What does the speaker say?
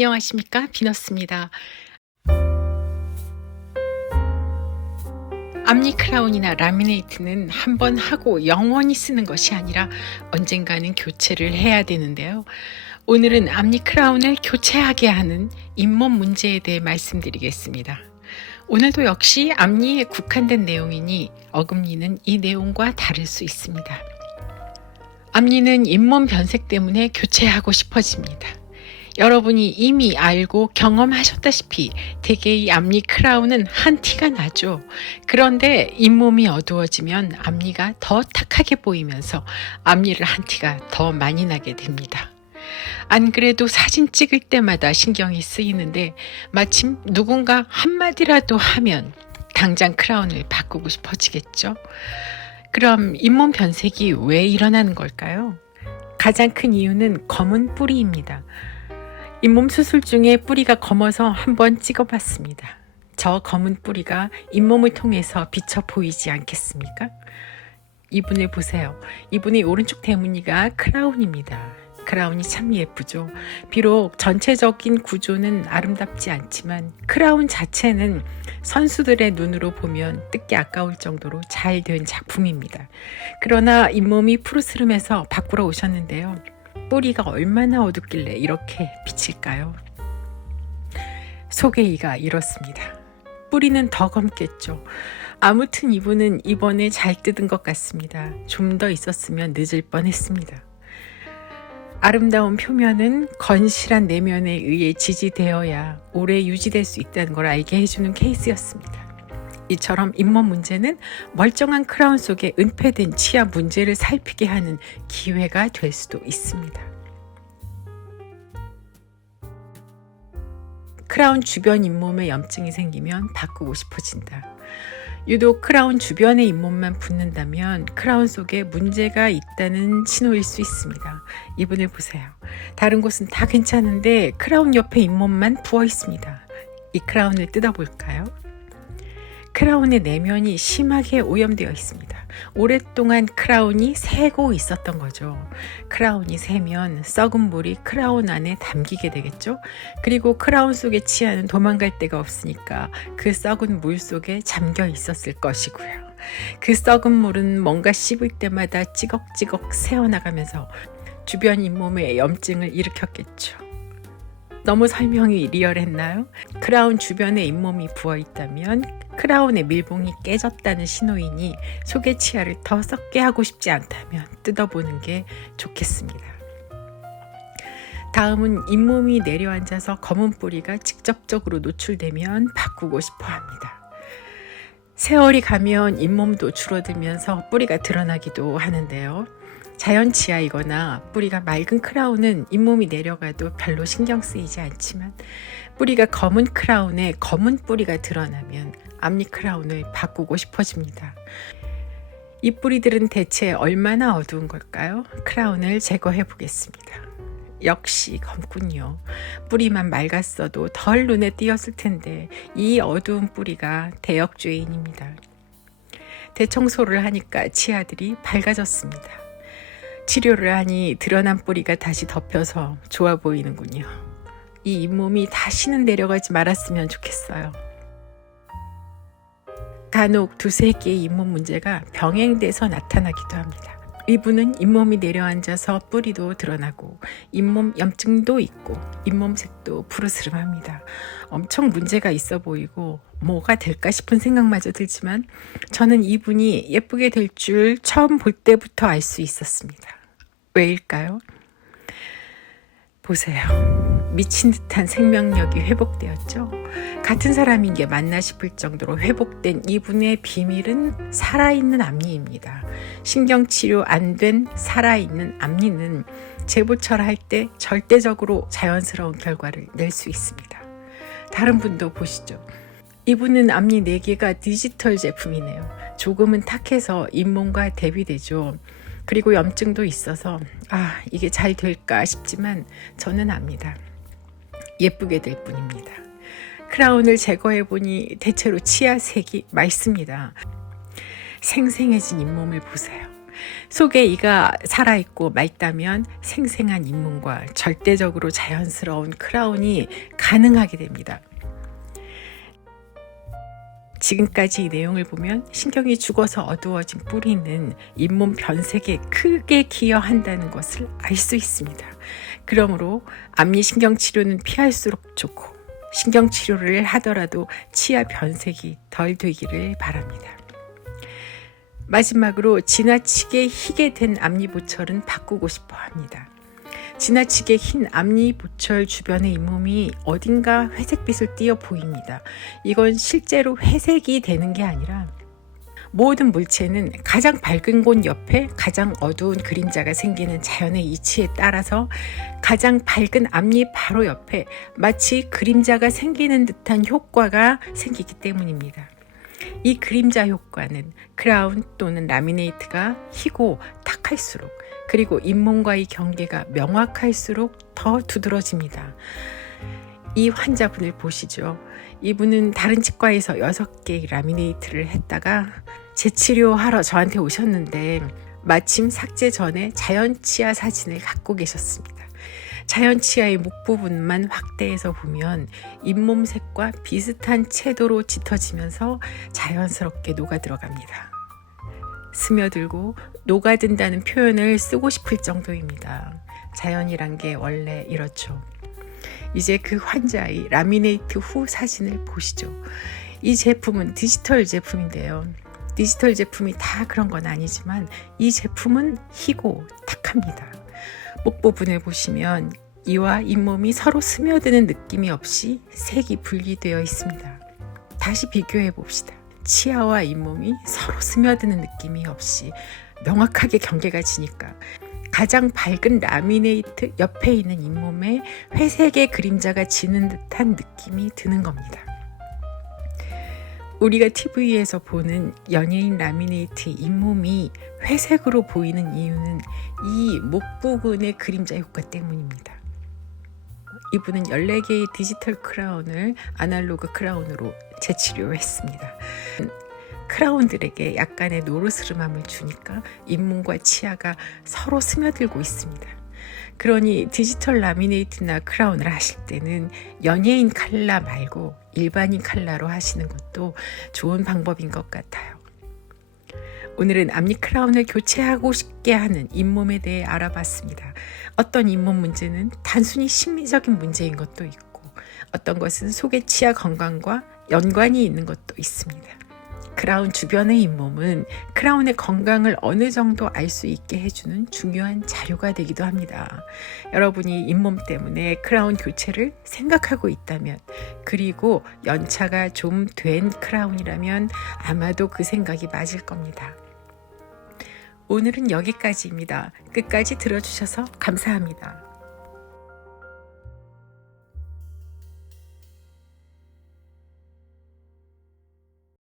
안녕하십니까, 비너스입니다. 앞니 크라운이나 라미네이트는 한 번 하고 영원히 쓰는 것이 아니라 언젠가는 교체를 해야 되는데요. 오늘은 앞니 크라운을 교체하게 하는 잇몸 문제에 대해 말씀드리겠습니다. 오늘도 역시 앞니에 국한된 내용이니 어금니는 이 내용과 다를 수 있습니다. 앞니는 잇몸 변색 때문에 교체하고 싶어집니다. 여러분이 이미 알고 경험하셨다시피 대개 이 앞니 크라운은 한 티가 나죠. 그런데 잇몸이 어두워지면 앞니가 더 탁하게 보이면서 앞니를 한 티가 더 많이 나게 됩니다. 안 그래도 사진 찍을 때마다 신경이 쓰이는데 마침 누군가 한마디라도 하면 당장 크라운을 바꾸고 싶어지겠죠. 그럼 잇몸 변색이 왜 일어나는 걸까요? 가장 큰 이유는 검은 뿌리입니다. 잇몸 수술 중에 뿌리가 검어서 한번 찍어봤습니다. 저 검은 뿌리가 잇몸을 통해서 비쳐 보이지 않겠습니까? 이분을 보세요. 이분의 오른쪽 대문니가 크라운입니다. 크라운이 참 예쁘죠. 비록 전체적인 구조는 아름답지 않지만 크라운 자체는 선수들의 눈으로 보면 뜯기 아까울 정도로 잘 된 작품입니다. 그러나 잇몸이 푸르스름해서 바꾸러 오셨는데요. 뿌리가 얼마나 어둡길래 이렇게 비칠까요? 소개이가 이렇습니다. 뿌리는 더 검겠죠. 아무튼 이분은 이번에 잘 뜯은 것 같습니다. 좀 더 있었으면 늦을 뻔했습니다. 아름다운 표면은 건실한 내면에 의해 지지되어야 오래 유지될 수 있다는 걸 알게 해주는 케이스였습니다. 이처럼 잇몸 문제는 멀쩡한 크라운 속에 은폐된 치아 문제를 살피게 하는 기회가 될 수도 있습니다. 크라운 주변 잇몸에 염증이 생기면 바꾸고 싶어진다. 유독 크라운 주변에 잇몸만 붓는다면 크라운 속에 문제가 있다는 신호일 수 있습니다. 이분을 보세요. 다른 곳은 다 괜찮은데 크라운 옆에 잇몸만 부어 있습니다. 이 크라운을 뜯어볼까요? 크라운의 내면이 심하게 오염되어 있습니다. 오랫동안 크라운이 새고 있었던 거죠. 크라운이 새면 썩은 물이 크라운 안에 담기게 되겠죠. 그리고 크라운 속의 치아는 도망갈 데가 없으니까 그 썩은 물 속에 잠겨 있었을 것이고요. 그 썩은 물은 뭔가 씹을 때마다 찌걱찌걱 새어나가면서 주변 잇몸에 염증을 일으켰겠죠. 너무 설명이 리얼했나요? 크라운 주변에 잇몸이 부어있다면 크라운의 밀봉이 깨졌다는 신호이니 속의 치아를 더 썩게 하고 싶지 않다면 뜯어보는 게 좋겠습니다. 다음은 잇몸이 내려앉아서 검은 뿌리가 직접적으로 노출되면 바꾸고 싶어 합니다. 세월이 가면 잇몸도 줄어들면서 뿌리가 드러나기도 하는데요. 자연 치아이거나 뿌리가 맑은 크라운은 잇몸이 내려가도 별로 신경 쓰이지 않지만 뿌리가 검은 크라운에 검은 뿌리가 드러나면 앞니 크라운을 바꾸고 싶어집니다. 이 뿌리들은 대체 얼마나 어두운 걸까요? 크라운을 제거해 보겠습니다. 역시 검군요. 뿌리만 맑았어도 덜 눈에 띄었을 텐데 이 어두운 뿌리가 대역죄인입니다. 대청소를 하니까 치아들이 밝아졌습니다. 치료를 하니 드러난 뿌리가 다시 덮여서 좋아 보이는군요. 이 잇몸이 다시는 내려가지 말았으면 좋겠어요. 간혹 두세 개의 잇몸 문제가 병행돼서 나타나기도 합니다. 이분은 잇몸이 내려앉아서 뿌리도 드러나고 잇몸 염증도 있고 잇몸색도 푸르스름합니다. 엄청 문제가 있어 보이고 뭐가 될까 싶은 생각마저 들지만 저는 이분이 예쁘게 될 줄 처음 볼 때부터 알 수 있었습니다. 왜일까요? 보세요. 미친 듯한 생명력이 회복되었죠. 같은 사람인 게 맞나 싶을 정도로 회복된 이분의 비밀은 살아있는 앞니입니다. 신경치료 안 된 살아있는 앞니는 재보철할 때 절대적으로 자연스러운 결과를 낼 수 있습니다. 다른 분도 보시죠. 이분은 앞니 4개가 디지털 제품이네요. 조금은 탁해서 잇몸과 대비되죠. 그리고 염증도 있어서 이게 잘 될까 싶지만 저는 압니다. 예쁘게 될 뿐입니다. 크라운을 제거해보니 대체로 치아색이 맑습니다. 생생해진 잇몸을 보세요. 속에 이가 살아있고 맑다면 생생한 잇몸과 절대적으로 자연스러운 크라운이 가능하게 됩니다. 지금까지 이 내용을 보면 신경이 죽어서 어두워진 뿌리는 잇몸 변색에 크게 기여한다는 것을 알 수 있습니다. 그러므로 앞니신경치료는 피할수록 좋고 신경치료를 하더라도 치아 변색이 덜 되기를 바랍니다. 마지막으로 지나치게 희게 된 앞니보철은 바꾸고 싶어 합니다. 지나치게 흰 앞니보철 주변의 잇몸이 어딘가 회색빛을 띠어 보입니다. 이건 실제로 회색이 되는 게 아니라 모든 물체는 가장 밝은 곳 옆에 가장 어두운 그림자가 생기는 자연의 이치에 따라서 가장 밝은 앞니 바로 옆에 마치 그림자가 생기는 듯한 효과가 생기기 때문입니다. 이 그림자 효과는 크라운 또는 라미네이트가 희고 탁할수록 그리고 잇몸과의 경계가 명확할수록 더 두드러집니다. 이 환자분을 보시죠. 이분은 다른 치과에서 6개의 라미네이트를 했다가 재치료하러 저한테 오셨는데 마침 삭제 전에 자연치아 사진을 갖고 계셨습니다. 자연치아의 목 부분만 확대해서 보면 잇몸색과 비슷한 채도로 짙어지면서 자연스럽게 녹아 들어갑니다. 스며들고 녹아든다는 표현을 쓰고 싶을 정도입니다. 자연이란 게 원래 이렇죠. 이제 그 환자의 라미네이트 후 사진을 보시죠. 이 제품은 디지털 제품인데요. 디지털 제품이 다 그런 건 아니지만 이 제품은 희고 탁합니다. 목 부분을 보시면 이와 잇몸이 서로 스며드는 느낌이 없이 색이 분리되어 있습니다. 다시 비교해 봅시다. 치아와 잇몸이 서로 스며드는 느낌이 없이 명확하게 경계가 지니까 가장 밝은 라미네이트 옆에 있는 잇몸에 회색의 그림자가 지는 듯한 느낌이 드는 겁니다. 우리가 TV에서 보는 연예인 라미네이트 잇몸이 회색으로 보이는 이유는 이 목 부분의 그림자 효과 때문입니다. 이분은 14개의 디지털 크라운을 아날로그 크라운으로 재치료했습니다. 크라운들에게 약간의 노르스름함을 주니까 잇몸과 치아가 서로 스며들고 있습니다. 그러니 디지털 라미네이트나 크라운을 하실 때는 연예인 칼라 말고 일반인 칼라로 하시는 것도 좋은 방법인 것 같아요. 오늘은 앞니 크라운을 교체하고 싶게 하는 잇몸에 대해 알아봤습니다. 어떤 잇몸 문제는 단순히 심리적인 문제인 것도 있고 어떤 것은 속의 치아 건강과 연관이 있는 것도 있습니다. 크라운 주변의 잇몸은 크라운의 건강을 어느 정도 알 수 있게 해주는 중요한 자료가 되기도 합니다. 여러분이 잇몸 때문에 크라운 교체를 생각하고 있다면 그리고 연차가 좀 된 크라운이라면 아마도 그 생각이 맞을 겁니다. 오늘은 여기까지입니다. 끝까지 들어주셔서 감사합니다.